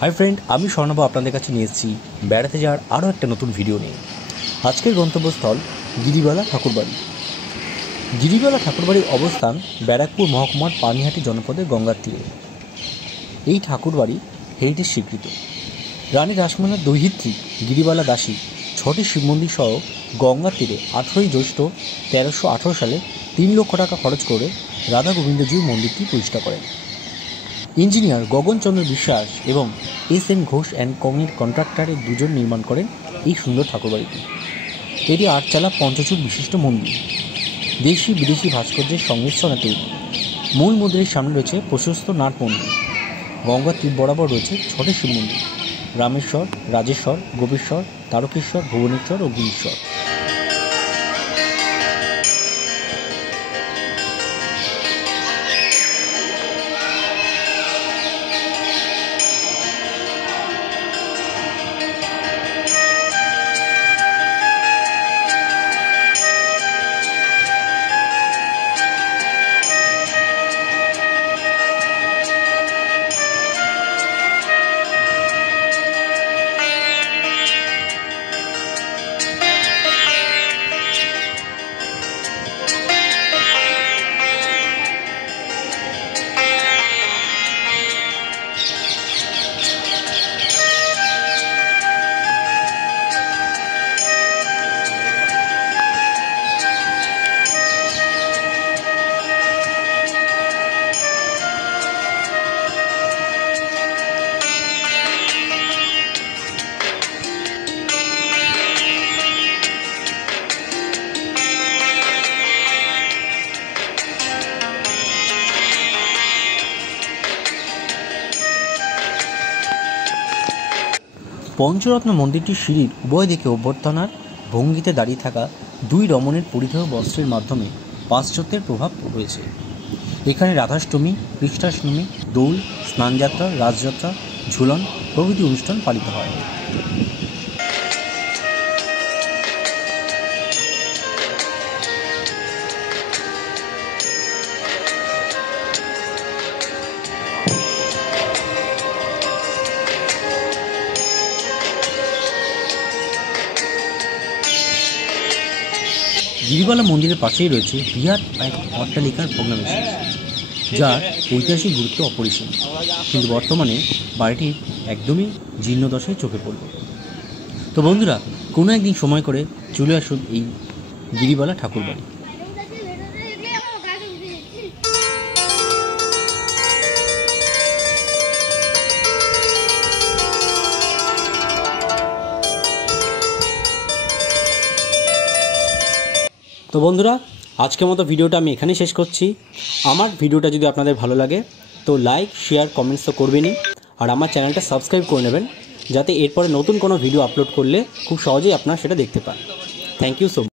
High friend আমি স্বর্ণব আপনাদের কাছে নিয়ে এসেছি বেড়াতে যাওয়ার আরও একটা নতুন ভিডিও নিয়ে। আজকের গন্তব্যস্থল গিরিবালা ঠাকুরবাড়ি। গিরিবালা ঠাকুরবাড়ির অবস্থান ব্যারাকপুর মহকুমার পানিহাটি জনপদে গঙ্গার তীরে। এই ঠাকুরবাড়ি হেরিটেজ স্বীকৃত। রানী রাসমণির দৌহিত্রী গিরিবালা দাসী ৬টি শিব মন্দির সহ গঙ্গার তীরে ১৮ই জ্যৈষ্ঠ ১৩১৮ সালে ৩ লক্ষ টাকা খরচ করে রাধা গোবিন্দজিউ মন্দিরটি প্রতিষ্ঠা করেন। ইঞ্জিনিয়ার গগনচন্দ্র বিশ্বাস এবং এস.এন. ঘোষ অ্যান্ড কোম্পানির কন্ট্রাক্টরের দুজন নির্মাণ করেন এই সুন্দর ঠাকুরবাড়িটি। এটি ৮ পঞ্চচূড় বিশিষ্ট মন্দির। দেশি বিদেশি ভাস্কর্যের সংমিশ্রণে তৈরি। মূল মন্দিরের সামনে রয়েছে প্রশস্ত নাট মন্দির। গঙ্গার তীর বরাবর রয়েছে ৬টি শিব মন্দির: রামেশ্বর, রাজেশ্বর, গোপেশ্বর, তারকেশ্বর, ভুবনেশ্বর ও গিরিশ্বর। পঞ্চরত্ন মন্দিরটির সিঁড়ির উভয় দিকে অভ্যর্থনার ভঙ্গিতে দাঁড়িয়ে থাকা দুই রমণের পরিধেয় বস্ত্রের মাধ্যমে পাশ্চাত্যের প্রভাব রয়েছে। এখানে রাধাষ্টমী, কৃষ্ণাষ্টমী, দোল, স্নানযাত্রা, রাজযাত্রা, ঝুলন প্রভৃতি অনুষ্ঠান পালিত হয়। গিরিবালা মন্দিরের পাশেই রয়েছে বিরাট এক অট্টালিকার ভগ্নাবশেষ, যার ঐতিহাসিক গুরুত্ব অপরিসীম, কিন্তু বর্তমানে বাড়িটি একদমই জীর্ণদশায় চোখে পড়ল। তো বন্ধুরা, কোনো একদিন সময় করে চলে আসুন এই গিরিবালা ঠাকুরবাড়ি। তো বন্ধুরা, আজকের মতো ভিডিওটা আমি এখানেই শেষ করছি। আমার ভিডিওটা যদি আপনাদের ভালো লাগে তো লাইক, শেয়ার, কমেন্টস তো করবেনই, আর আমার চ্যানেলটা সাবস্ক্রাইব করে নেবেন, যাতে এরপরে নতুন কোনো ভিডিও আপলোড করলে খুব সহজেই আপনারা সেটা দেখতে পান। Thank you so much.